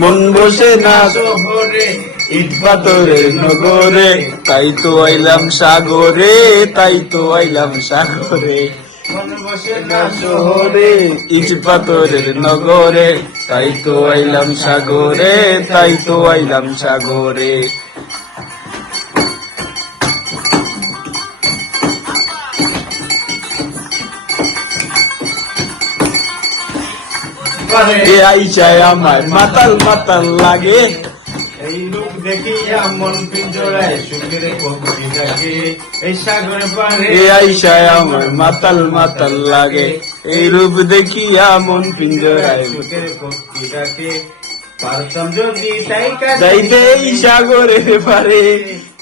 মন বসে না শহরে ইট পাথরের নগরে তাই তো আইলাম সাগরে তাই তো আইলাম সাগরে। মন বসে না শহরে নগরে তাই তো আইলাম সাগরে তাই তো আইলাম সাগরে। এ আইসায় আমার মাতাল মাতাল লাগে এই মন পিঞ্জরায় এই সাগর পারে এ আইসায় আমার মাতাল মাতাল লাগে এই রূপ দেখিয়া মন পিঞ্জরায় সুখের পক্ষী ডাকে পারতাম যদি তাই কাছে যাইতে এই সাগরের পারে